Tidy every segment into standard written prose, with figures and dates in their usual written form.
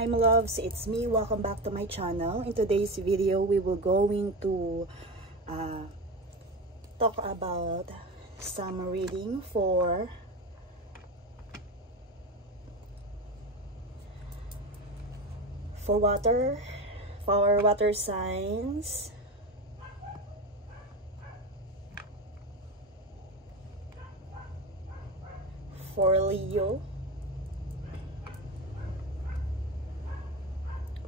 Hi my loves, it's me. Welcome back to my channel. In today's video, we will going to talk about some reading for water signs. For Leo,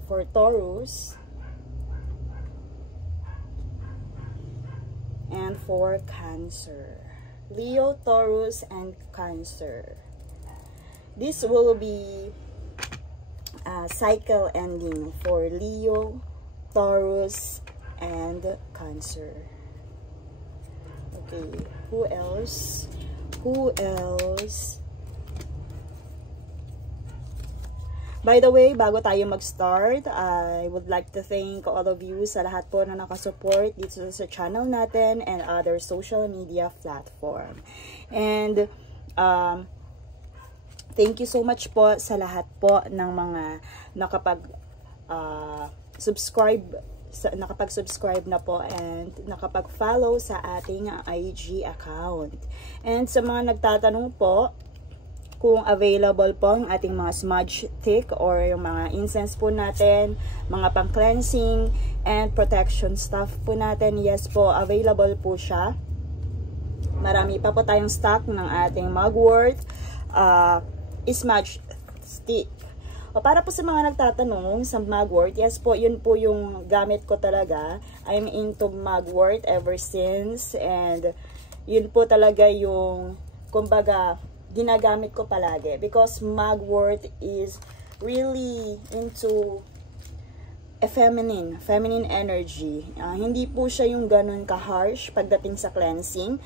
for Taurus, and for Cancer. Leo, Taurus, and Cancer. This will be a cycle ending for Leo, Taurus, and Cancer. Okay, who else? By the way, bago tayo mag-start, I would like to thank all of you sa lahat po na nakasupport dito sa channel natin and other social media platform. And thank you so much po sa lahat po ng mga nakapag-subscribe na po and nakapag-follow sa ating IG account. And sa mga nagtatanong po kung available po ang ating mga smudge stick or yung mga incense po natin, mga pang-cleansing and protection stuff po natin, yes po, available po siya. Marami pa po tayong stock ng ating mugwort smudge stick. O para po sa mga nagtatanong sa mugwort, yes po, yun po yung gamit ko talaga. I'm into mugwort ever since, and yun po talaga yung, kumbaga, ginagamit ko palagi because mugwort is really into a feminine energy. Hindi po siya yung ganun ka-harsh pagdating sa cleansing.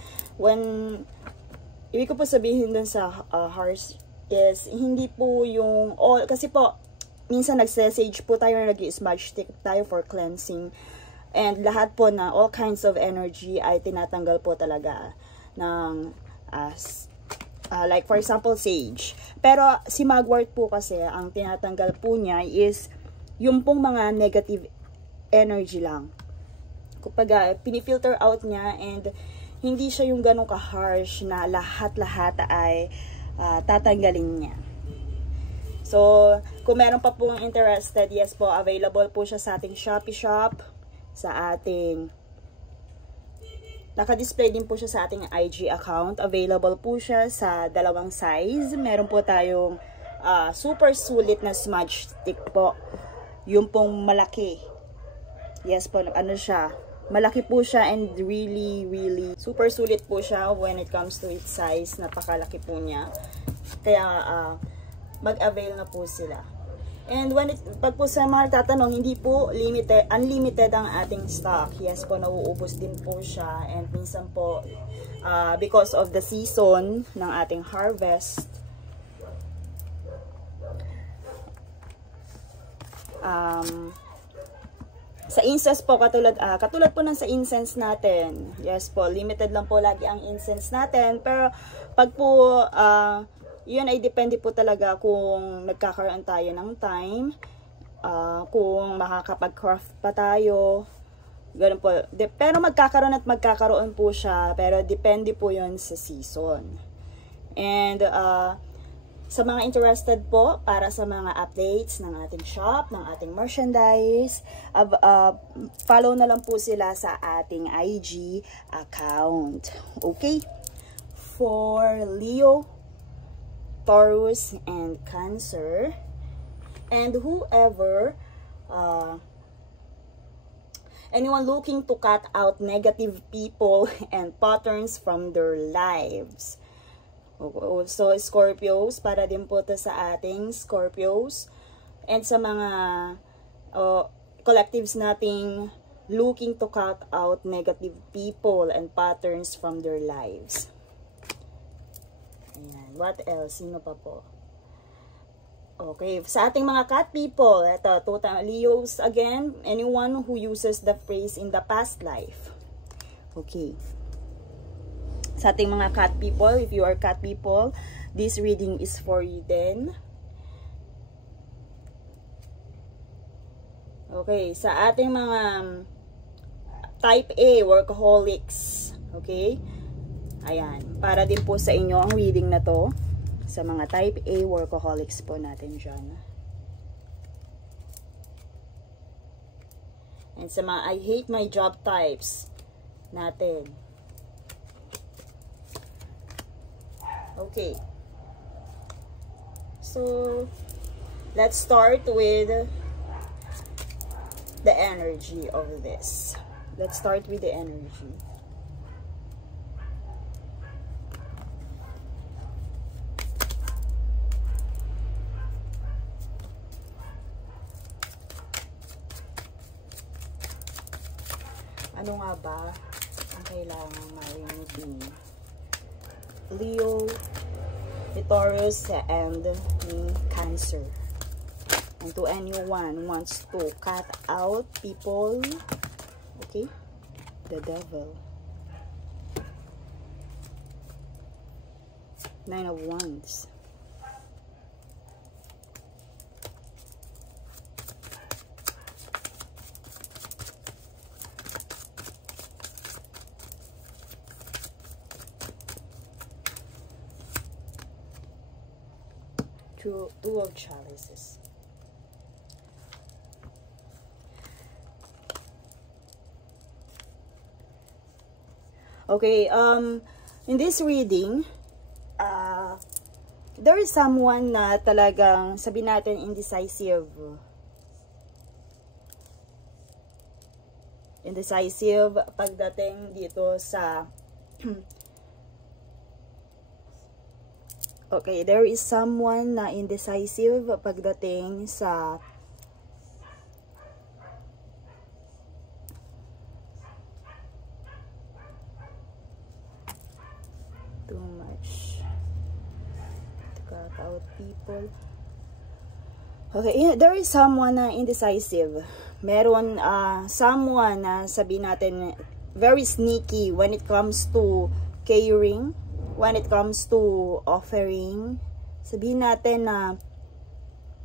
Ibig ko po sabihin dun sa harsh is hindi po yung all, kasi po minsan nag-sage po tayo na nag-smudge stick tayo for cleansing, and lahat po na all kinds of energy ay tinatanggal po talaga ng like for example sage. Pero si mugwort po kasi ang tinatanggal po niya is yung pong mga negative energy lang. Kumbaga pinifilter out niya, and hindi siya yung ganun ka-harsh na lahat ay tatanggalin niya. So kung meron pa pong interested, yes po, available po siya sa ating Shopee shop, sa ating naka-display din po siya sa ating IG account. Available po siya sa dalawang size. Meron po tayong super sulit na smudge stick po. Yung pong malaki. Yes po, ano siya. Malaki po siya and really super sulit po siya when it comes to its size. Napakalaki po niya. Kaya mag-avail na po sila. And pag po sa mga nagtatanong, hindi po unlimited ang ating stock. Yes po, nauubos din po siya. And minsan po, because of the season ng ating harvest, sa incense po, katulad po ng sa incense natin, yes po, limited lang po lagi ang incense natin. Pero pag po, yun ay depende po talaga kung nagkakaroon tayo ng time, kung makakapag-craft pa tayo, ganun po. Pero magkakaroon po siya, pero depende po yun sa season. And sa mga interested po, para sa mga updates ng ating shop, ng ating merchandise, follow na lang po sila sa ating IG account. Okay? For Leo, Taurus, and Cancer, and whoever, anyone looking to cut out negative people and patterns from their lives. So Scorpios, para din po to sa ating Scorpios, and sa mga collectives nating looking to cut out negative people and patterns from their lives. Ayan. What else? Sino pa po? Okay. Sa ating mga cat people, ito, Leos again, anyone who uses the phrase in the past life. Okay. Sa ating mga cat people, if you are cat people, this reading is for you then. Okay, sa ating mga type A workaholics, okay? Ayan, para din po sa inyo ang reading na to sa mga type A workaholics po natin dyan. And sa mga I hate my job types natin. Okay. So, let's start with the energy of this. Let's start with the energy. Ano nga ba ang kailangan marinig ni Leo, ni Taurus, and ni Cancer? And to anyone wants to cut out people, okay? The Devil. 9 of Wands. Two of Chalices. Okay, in this reading, there is someone na talagang, sabi natin, indecisive. Indecisive pagdating dito sa okay, there is someone na indecisive pagdating sa too much to cut out people. Okay, yeah, there is someone na indecisive. Meron someone na sabi natin very sneaky when it comes to caring. When it comes to offering, sabihin natin na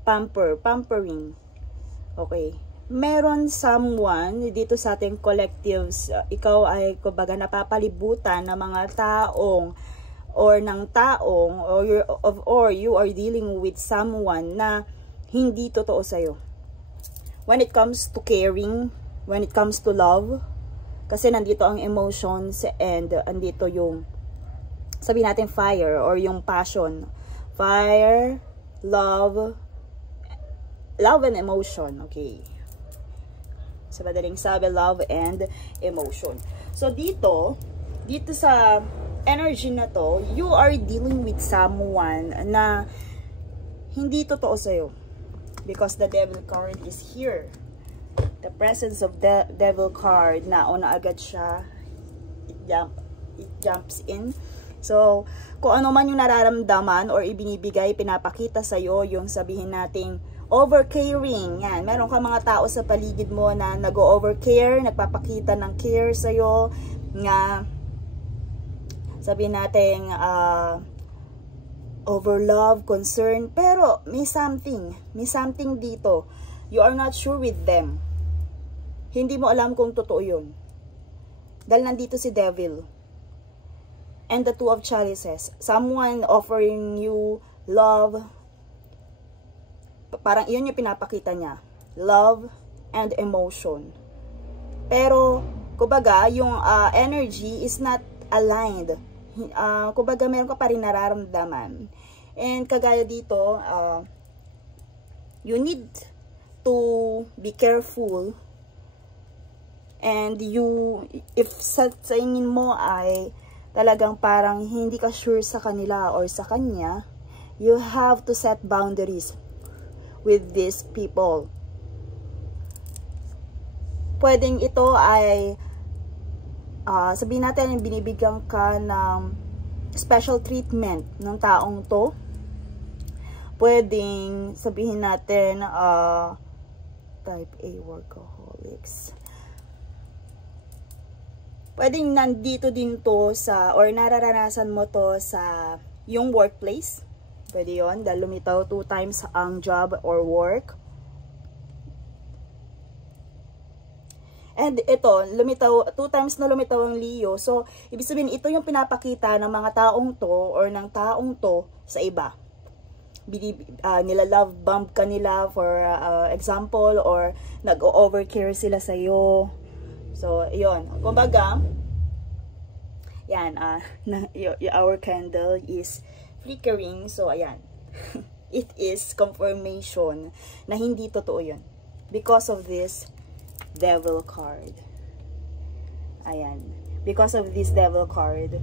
pampering. Okay. Meron someone dito sa ating collectives, ikaw ay kumbaga napapalibutan ng mga taong or you are dealing with someone na hindi totoo sa'yo. When it comes to caring, when it comes to love, kasi nandito ang emotions and andito yung sabi natin fire or yung passion. Fire, love and emotion. Okay. Sa madaling sabi, love and emotion. So dito sa energy na to, you are dealing with someone na hindi totoo sa'yo. Because the devil card is here. The presence of the devil card, nauna agad siya. It jumps in. So, kung ano man yung nararamdaman or ibinibigay, pinapakita sa'yo, yung sabihin nating over-caring. Yan, meron ka mga tao sa paligid mo na nag-over-care, nagpapakita ng care sa'yo, nga sabihin nating over-love, concern, pero may something dito. You are not sure with them. Hindi mo alam kung totoo yun. Dahil nandito si devil. And the Two of Chalices. Someone offering you love. Parang yun yung pinapakita niya. Love and emotion. Pero, kumbaga, yung energy is not aligned. Kumbaga, meron ka pa rin nararamdaman. And kagaya dito, you need to be careful. And if sa tingin mo ay talagang parang hindi ka sure sa kanila or sa kanya, you have to set boundaries with these people. Pwedeng ito ay sabihin natin binibigyan ka ng special treatment ng taong to. Pwedeng sabihin natin type A workaholics. Pwedeng nandito din to sa, or nararanasan mo to sa yung workplace. Pwede yun, dahil lumitaw 2 times ang job or work. And ito, lumitaw, 2 times na lumitaw ang Leo. So, ibig sabihin, ito yung pinapakita ng mga taong to or ng taong to sa iba. Nila love bomb ka nila for example, or nag-overcare sila sa'yo. So, yun. Kumbaga, yan, our candle is flickering. So, ayan. It is confirmation na hindi totoo yun. Because of this devil card. Ayan. Because of this devil card,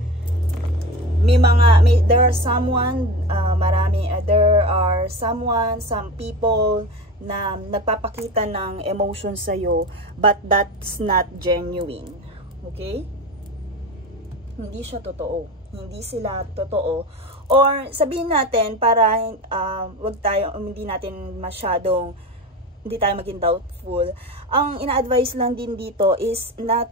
there are someone, some people na nagpapakita ng emotion sa'yo, but that's not genuine. Okay? Hindi siya totoo. Hindi sila totoo. Or sabihin natin para hindi tayo maging doubtful. Ang ina-advise lang din dito is not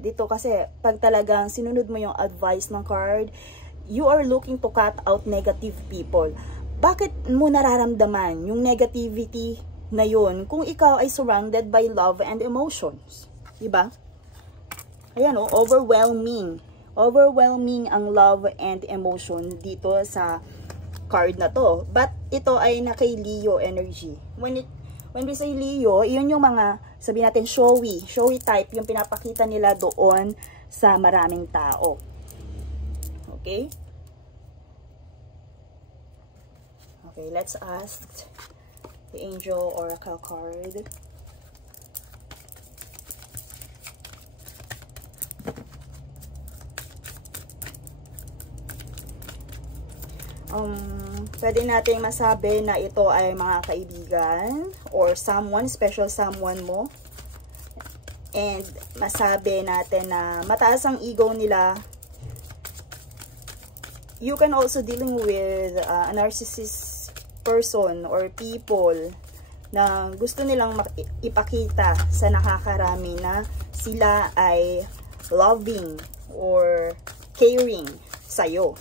dito kasi pag talagang sinunod mo yung advice ng card, you are looking to cut out negative people. Bakit mo nararamdaman yung negativity na yun kung ikaw ay surrounded by love and emotions? Diba? Ayan overwhelming. Overwhelming ang love and emotion dito sa card na to. But ito ay na kay Leo energy. When we say Leo, yun yung mga, sabihin natin, showy type, yung pinapakita nila doon sa maraming tao. Okay? Okay, let's ask the Angel Oracle card. Pwede natin masabi na ito ay mga kaibigan or someone, special someone mo. And masabi natin na mataas ang ego nila. You can also dealing with a narcissist person or people na gusto nilang ipakita sa nakakarami na sila ay loving or caring sa'yo.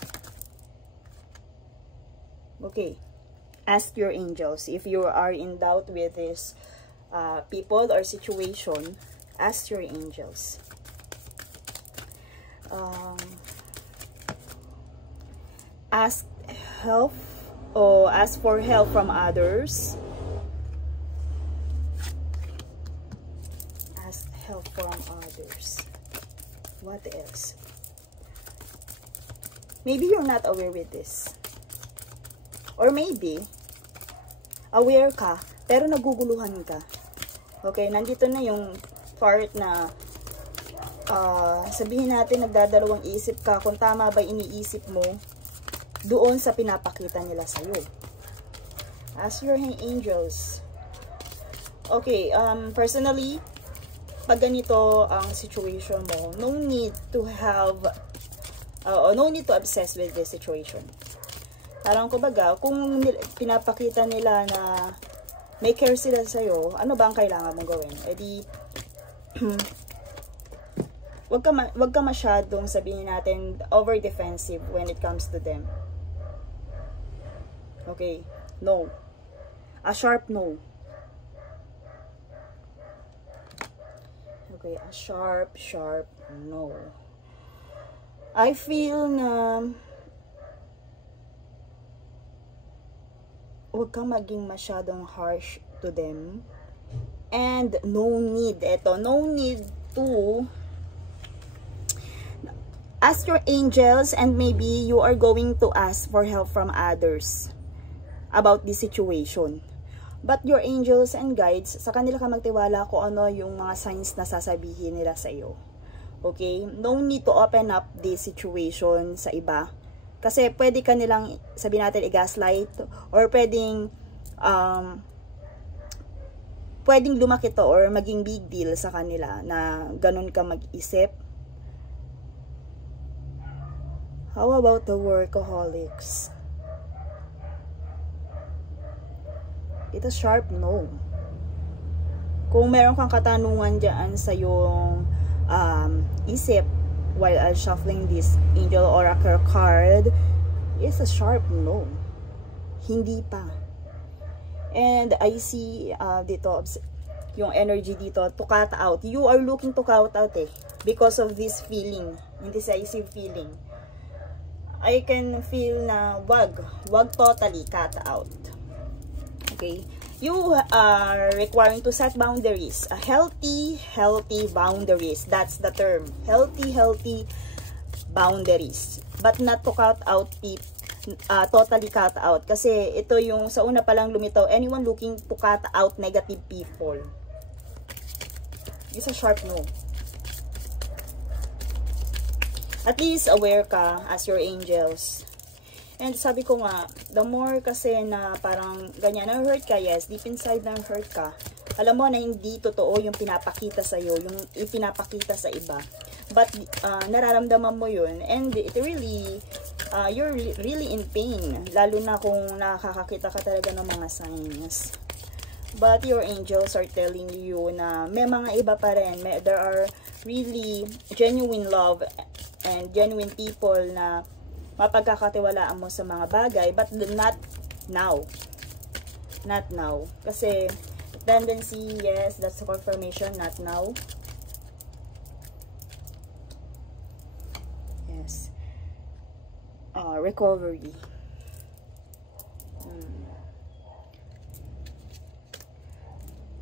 Okay, ask your angels. If you are in doubt with this people or situation, ask your angels. Ask help or ask for help from others. Ask help from others. What else? Maybe you're not aware with this. Or maybe, aware ka, pero naguguluhan ka. Okay, nandito na yung part na, sabihin natin, nagdadalawang isip ka kung tama ba iniisip mo doon sa pinapakita nila sa'yo. Ask your angels. Okay, personally, pag ganito ang situation mo, no need to obsess with this situation. Parang kumbaga, kung pinapakita nila na may care sila sa'yo, ano ba ang kailangan mong gawin? E di, wag ka masyadong, sabihin natin, over-defensive when it comes to them. Okay, no. A sharp no. Okay, a sharp no. I feel na huwag kang maging masyadong harsh to them. And no need to ask your angels, and maybe you are going to ask for help from others about this situation. But your angels and guides, sa kanila ka magtiwala kung ano yung mga signs na sasabihin nila sa iyo. Okay? No need to open up this situation sa iba. Kasi pwede ka nilang, sabihin natin, i-gaslight, or pwedeng lumaki to or maging big deal sa kanila na ganun ka mag-isip. How about the workaholics? Ito sharp no. Kung meron kang katanungan dyan sa yung isip, while shuffling this Angel Oracle card, is a sharp no. Hindi pa. And I see dito, yung energy dito to cut out. You are looking to cut out because of this feeling, indecisive feeling. I can feel na wag totally cut out. Okay? You are requiring to set boundaries. A healthy boundaries. That's the term. Healthy boundaries. But not to cut out people. Totally cut out. Kasi ito yung sa una pa lang lumitaw. Anyone looking to cut out negative people. It's a sharp no. At least aware ka as your angels. And sabi ko nga, the more kasi na parang ganyan, na-hurt ka, yes, deep inside na-hurt ka. Alam mo na hindi totoo yung pinapakita sa'yo, yung ipinapakita sa iba. But nararamdaman mo yun, and it really, you're really in pain. Lalo na kung nakakakita ka talaga ng mga signs. But your angels are telling you na may mga iba pa rin. There are really genuine love and genuine people na mapagkakatiwalaan mo sa mga bagay, but not now. Not now. Kasi tendency, yes, that's the confirmation, not now. Yes. Recovery.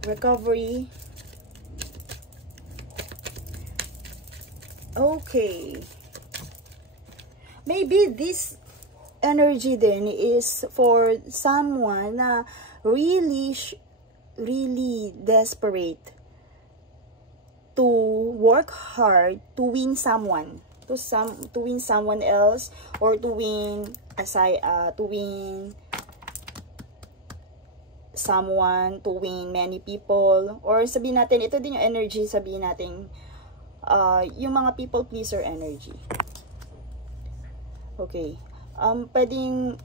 Recovery. Okay. Maybe this energy then is for someone na really desperate to work hard to win someone, to win someone else, or to win someone, to win many people, or sabihin natin ito din yung energy, sabihin natin yung mga people pleaser energy. Okay. Pwedeng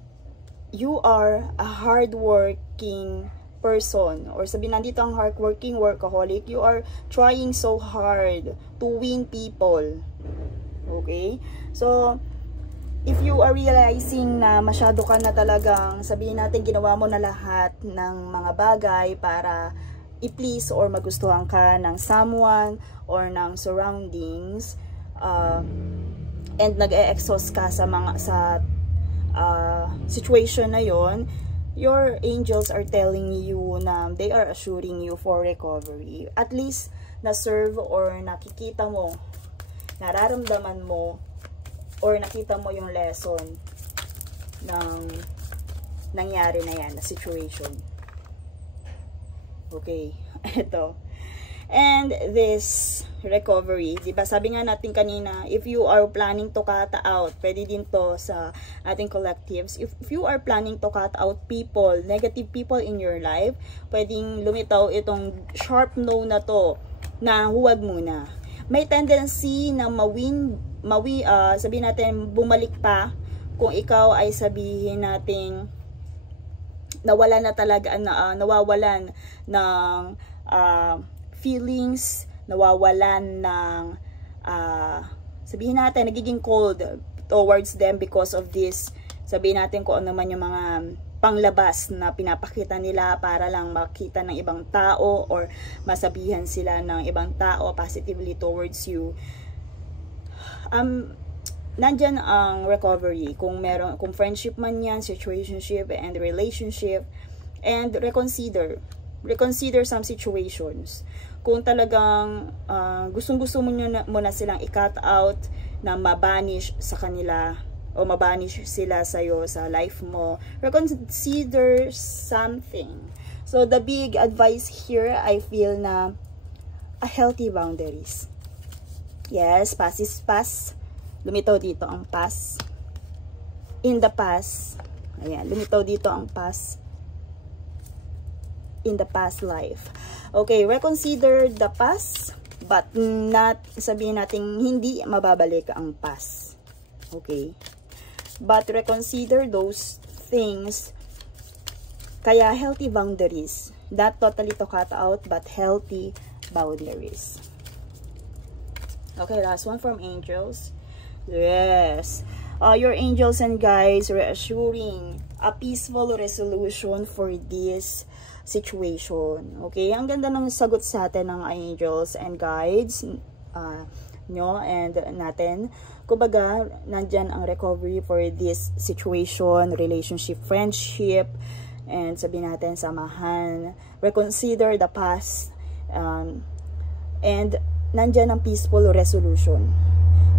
you are a hardworking person, or sabihin nandito ang hardworking workaholic. You are trying so hard to win people. Okay? So, if you are realizing na masyado ka na talagang, sabihin natin, ginawa mo na lahat ng mga bagay para i-please or magustuhan ka ng someone or ng surroundings, and nag-e-exhaust ka sa situation na yon, your angels are telling you na they are assuring you for recovery. At least na-serve or nakikita mo, nararamdaman mo, or nakita mo yung lesson ng nangyari na yan, na situation. Okay, ito. And this recovery, diba? Sabi nga natin kanina, if you are planning to cut out, pwede din to sa ating collectives. If you are planning to cut out people, negative people in your life, pwedeng lumitaw itong sharp no na to, na huwag muna. May tendency na sabihin natin, bumalik pa kung ikaw ay sabihin natin nawawalan ng feelings, nawawalan ng sabihin natin, nagiging cold towards them because of this. Sabihin natin kung ano man yung mga panglabas na pinapakita nila para lang makita ng ibang tao or masabihan sila ng ibang tao positively towards you. Nandyan ang recovery, kung friendship man yan, situationship and relationship, and reconsider some situations. Kung talagang gustong-gusto mo na silang i-cut out, na mabanish sa kanila o mabanish sila sa'yo sa life mo, reconsider something. So the big advice here, I feel na a healthy boundaries. Yes, past is past. Lumitaw dito ang past. In the past. Ayan, lumitaw dito ang past. In the past life. Okay, reconsider the past, but not, sabihin natin, hindi mababalik ang past. Okay? But reconsider those things. Kaya healthy boundaries. Not totally to cut out, but healthy boundaries. Okay, last one from angels. Yes. Your angels and guides reassuring a peaceful resolution for this situation. Okay, ang ganda ng sagot sa atin ng angels and guides nyo and natin. Kumbaga, nandyan ang recovery for this situation, relationship, friendship, and sabihin natin, samahan, reconsider the past, and nandyan ang peaceful resolution.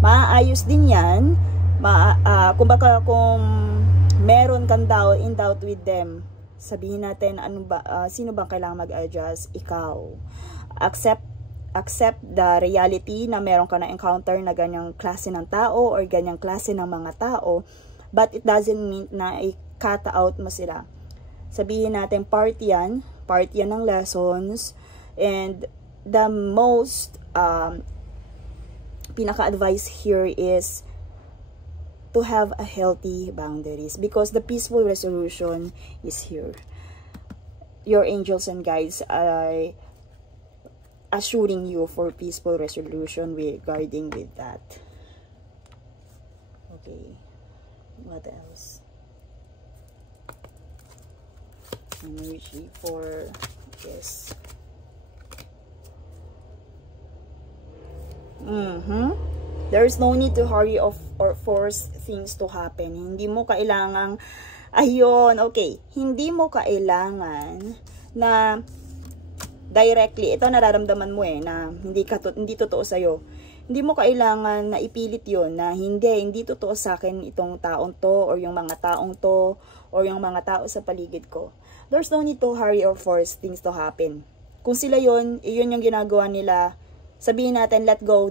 Maaayos din yan, kumbaga kung meron kang in doubt with them, sabihin natin, sino bang kailangan mag-adjust? Ikaw. Accept the reality na meron ka na encounter na ganyang klase ng tao or ganyang klase ng mga tao, but it doesn't mean na i-cut out mo sila. Sabihin natin, part yan ng lessons, and the most pinaka-advice here is to have a healthy boundaries, because the peaceful resolution is here. Your angels and guides are assuring you for peaceful resolution regarding with that. Okay, what else? Energy for this. There's no need to hurry off or force things to happen. Hindi mo kailangang, hindi mo kailangan na directly, ito nararamdaman mo na hindi totoo sa'yo. Hindi mo kailangan na ipilit yon na hindi totoo sa akin itong taong to, or yung mga taong to, or yung mga tao sa paligid ko. There's no need to hurry or force things to happen. Kung sila yun yung ginagawa nila, sabihin natin, let go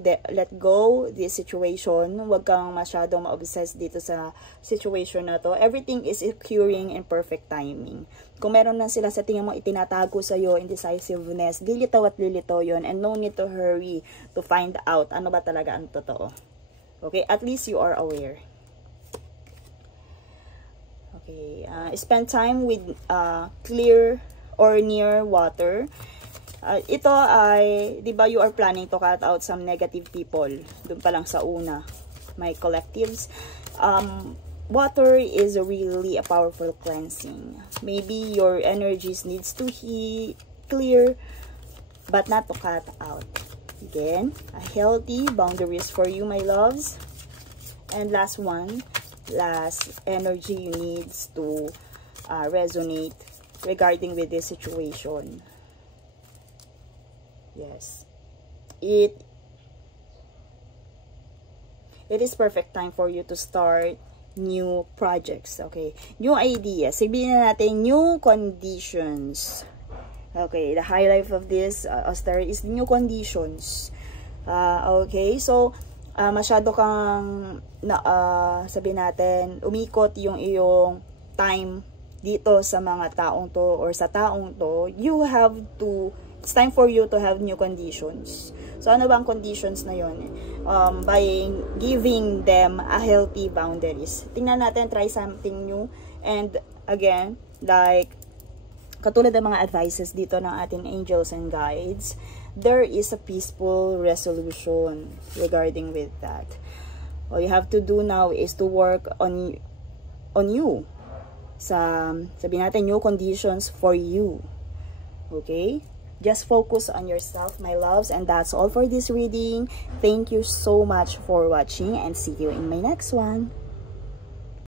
this situation. Huwag kang masyadong ma-obsess dito sa situation na to. Everything is occurring in perfect timing. Kung meron lang sila sa tingin mo itinatago sa'yo, indecisiveness, lilitaw at lilitaw yon, and no need to hurry to find out ano ba talaga ang totoo. Okay, at least you are aware. Okay, spend time with clear or near water. Ito ay, di ba, you are planning to cut out some negative people. Doon pa lang sa una, my collectives. Water is really a powerful cleansing. Maybe your energies needs to clear, but not to cut out. Again, a healthy boundaries for you, my loves. And last energy you needs to resonate regarding with this situation. Yes, it is perfect time for you to start new projects. Okay, new ideas. Sabihin na natin new conditions. Okay, the highlight of this austerity is new conditions. Okay, so masyado kang sabihin natin, umikot yung iyong time dito sa mga taong to or sa taong to. It's time for you to have new conditions. So, ano bang conditions na yun? By giving them a healthy boundaries. Tingnan natin, try something new. And, again, like, katulad ng mga advices dito ng ating angels and guides, there is a peaceful resolution regarding with that. All you have to do now is to work on you. Sabihin natin, new conditions for you. Okay? Just focus on yourself, my loves, and that's all for this reading. Thank you so much for watching, and see you in my next one.